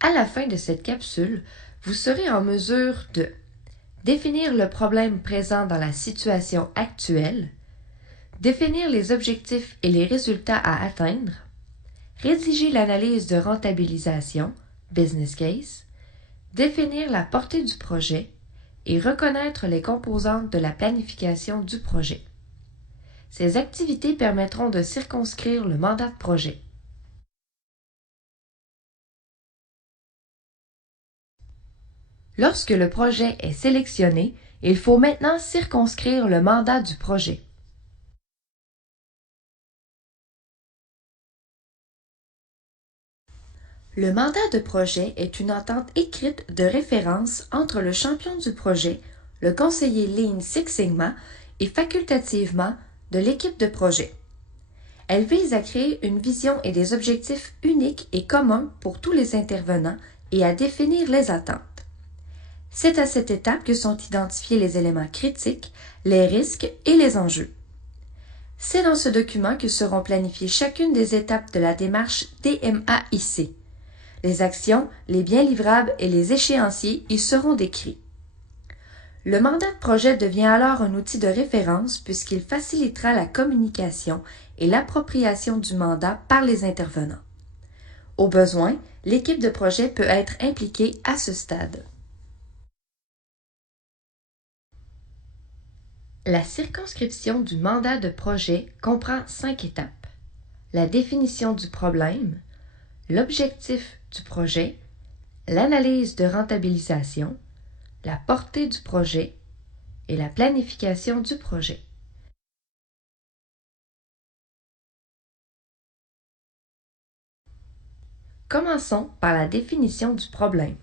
À la fin de cette capsule, vous serez en mesure de définir le problème présent dans la situation actuelle, définir les objectifs et les résultats à atteindre, rédiger l'analyse de rentabilisation, business case, définir la portée du projet et reconnaître les composantes de la planification du projet. Ces activités permettront de circonscrire le mandat de projet. Lorsque le projet est sélectionné, il faut maintenant circonscrire le mandat du projet. Le mandat de projet est une entente écrite de référence entre le champion du projet, le conseiller Lean Six Sigma et facultativement de l'équipe de projet. Elle vise à créer une vision et des objectifs uniques et communs pour tous les intervenants et à définir les attentes. C'est à cette étape que sont identifiés les éléments critiques, les risques et les enjeux. C'est dans ce document que seront planifiées chacune des étapes de la démarche DMAIC. Les actions, les biens livrables et les échéanciers y seront décrits. Le mandat de projet devient alors un outil de référence puisqu'il facilitera la communication et l'appropriation du mandat par les intervenants. Au besoin, l'équipe de projet peut être impliquée à ce stade. La circonscription du mandat de projet comprend 5 étapes. La définition du problème, l'objectif du projet, l'analyse de rentabilisation, la portée du projet et la planification du projet. Commençons par la définition du problème.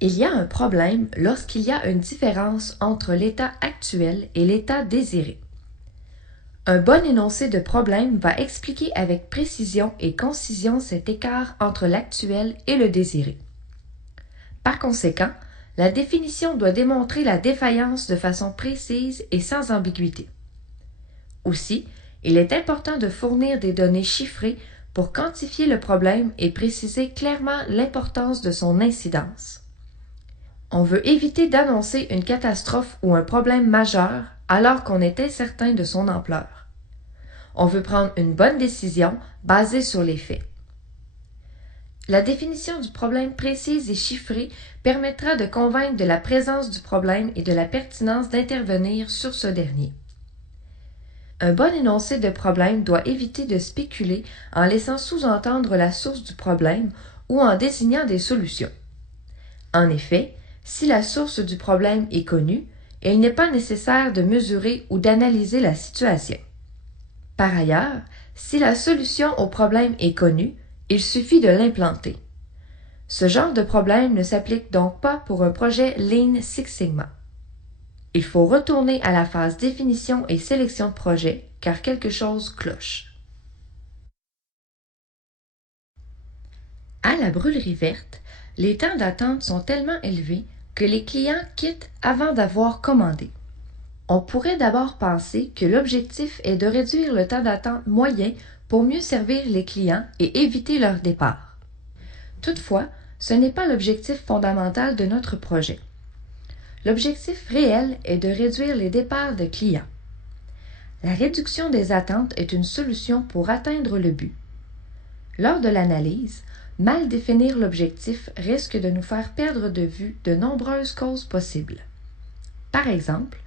Il y a un problème lorsqu'il y a une différence entre l'état actuel et l'état désiré. Un bon énoncé de problème va expliquer avec précision et concision cet écart entre l'actuel et le désiré. Par conséquent, la définition doit démontrer la défaillance de façon précise et sans ambiguïté. Aussi, il est important de fournir des données chiffrées pour quantifier le problème et préciser clairement l'importance de son incidence. On veut éviter d'annoncer une catastrophe ou un problème majeur alors qu'on est incertain de son ampleur. On veut prendre une bonne décision basée sur les faits. La définition du problème précise et chiffrée permettra de convaincre de la présence du problème et de la pertinence d'intervenir sur ce dernier. Un bon énoncé de problème doit éviter de spéculer en laissant sous-entendre la source du problème ou en désignant des solutions. En effet, si la source du problème est connue, il n'est pas nécessaire de mesurer ou d'analyser la situation. Par ailleurs, si la solution au problème est connue, il suffit de l'implanter. Ce genre de problème ne s'applique donc pas pour un projet Lean Six Sigma. Il faut retourner à la phase définition et sélection de projet, car quelque chose cloche. À la brûlerie verte, les temps d'attente sont tellement élevés que les clients quittent avant d'avoir commandé. On pourrait d'abord penser que l'objectif est de réduire le temps d'attente moyen pour mieux servir les clients et éviter leur départ. Toutefois, ce n'est pas l'objectif fondamental de notre projet. L'objectif réel est de réduire les départs de clients. La réduction des attentes est une solution pour atteindre le but. Lors de l'analyse, mal définir l'objectif risque de nous faire perdre de vue de nombreuses causes possibles. Par exemple,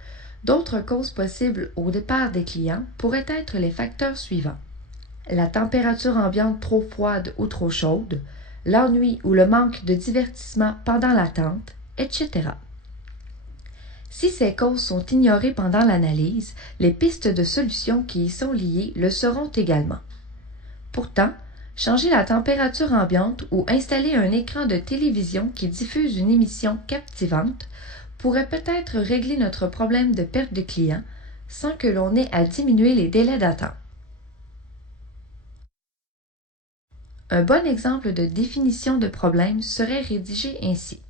d'autres causes possibles au départ des clients pourraient être les facteurs suivants: la température ambiante trop froide ou trop chaude, l'ennui ou le manque de divertissement pendant l'attente, etc. Si ces causes sont ignorées pendant l'analyse, les pistes de solutions qui y sont liées le seront également. Pourtant, changer la température ambiante ou installer un écran de télévision qui diffuse une émission captivante pourrait peut-être régler notre problème de perte de clients sans que l'on ait à diminuer les délais d'attente. Un bon exemple de définition de problème serait rédigé ainsi.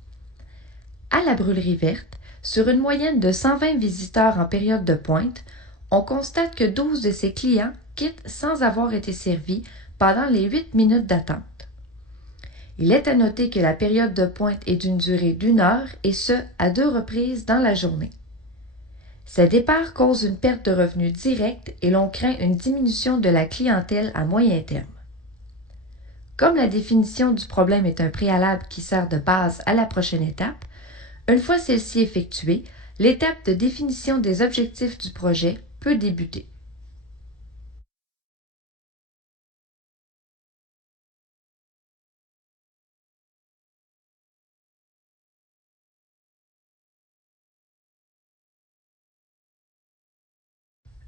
À la brûlerie verte, sur une moyenne de 120 visiteurs en période de pointe, on constate que 12 de ses clients quittent sans avoir été servis pendant les 8 minutes d'attente. Il est à noter que la période de pointe est d'une durée d'1 heure et ce, à 2 reprises dans la journée. Ces départs causent une perte de revenus directe et l'on craint une diminution de la clientèle à moyen terme. Comme la définition du problème est un préalable qui sert de base à la prochaine étape, une fois celle-ci effectuée, l'étape de définition des objectifs du projet peut débuter.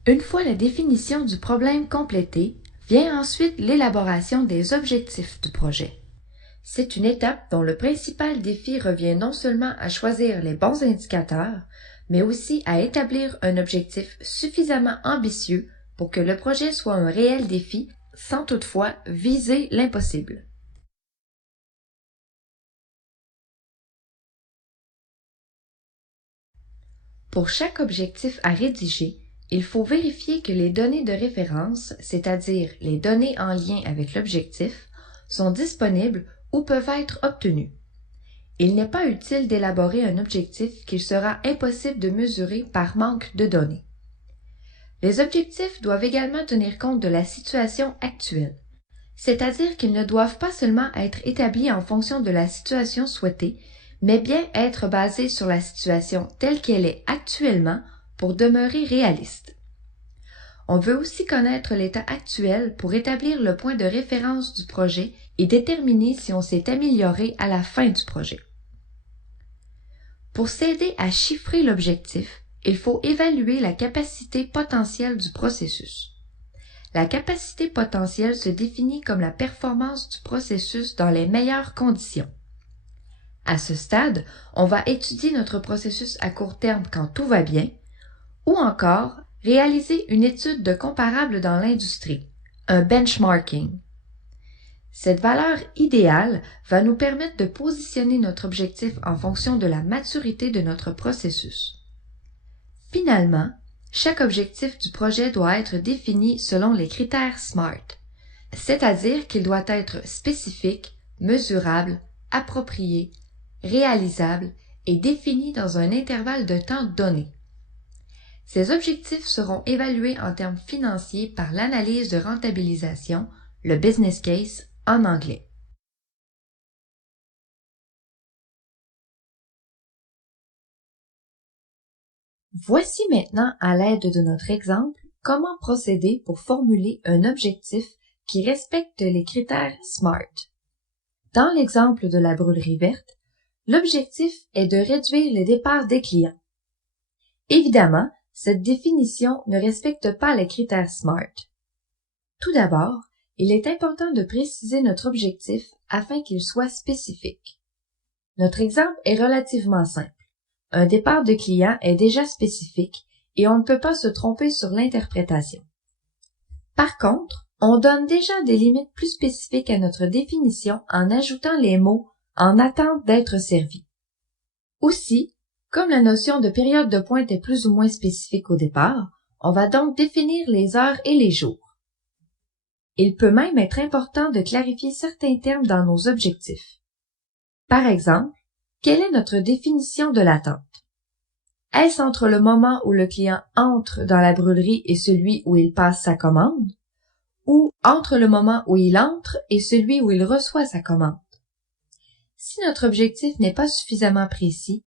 Une fois la définition du problème complétée, vient ensuite l'élaboration des objectifs du projet. C'est une étape dont le principal défi revient non seulement à choisir les bons indicateurs, mais aussi à établir un objectif suffisamment ambitieux pour que le projet soit un réel défi sans toutefois viser l'impossible. Pour chaque objectif à rédiger, il faut vérifier que les données de référence, c'est-à-dire les données en lien avec l'objectif, sont disponibles ou peuvent être obtenues. Il n'est pas utile d'élaborer un objectif qu'il sera impossible de mesurer par manque de données. Les objectifs doivent également tenir compte de la situation actuelle, c'est-à-dire qu'ils ne doivent pas seulement être établis en fonction de la situation souhaitée, mais bien être basés sur la situation telle qu'elle est actuellement pour demeurer réaliste. On veut aussi connaître l'état actuel pour établir le point de référence du projet et déterminer si on s'est amélioré à la fin du projet. Pour s'aider à chiffrer l'objectif, il faut évaluer la capacité potentielle du processus. La capacité potentielle se définit comme la performance du processus dans les meilleures conditions. À ce stade, on va étudier notre processus à court terme quand tout va bien, ou encore réaliser une étude de comparable dans l'industrie, un benchmarking. Cette valeur idéale va nous permettre de positionner notre objectif en fonction de la maturité de notre processus. Finalement, chaque objectif du projet doit être défini selon les critères SMART, c'est-à-dire qu'il doit être spécifique, mesurable, approprié, réalisable et défini dans un intervalle de temps donné. Ces objectifs seront évalués en termes financiers par l'analyse de rentabilisation, le business case en anglais. Voici maintenant, à l'aide de notre exemple, comment procéder pour formuler un objectif qui respecte les critères SMART. Dans l'exemple de la brûlerie verte, l'objectif est de réduire les départs des clients. Évidemment, cette définition ne respecte pas les critères SMART. Tout d'abord, il est important de préciser notre objectif afin qu'il soit spécifique. Notre exemple est relativement simple. Un départ de client est déjà spécifique et on ne peut pas se tromper sur l'interprétation. Par contre, on donne déjà des limites plus spécifiques à notre définition en ajoutant les mots « en attente d'être servi ». Aussi, comme la notion de période de pointe est plus ou moins spécifique au départ, on va donc définir les heures et les jours. Il peut même être important de clarifier certains termes dans nos objectifs. Par exemple, quelle est notre définition de l'attente? Est-ce entre le moment où le client entre dans la brûlerie et celui où il passe sa commande? Ou entre le moment où il entre et celui où il reçoit sa commande? Si notre objectif n'est pas suffisamment précis,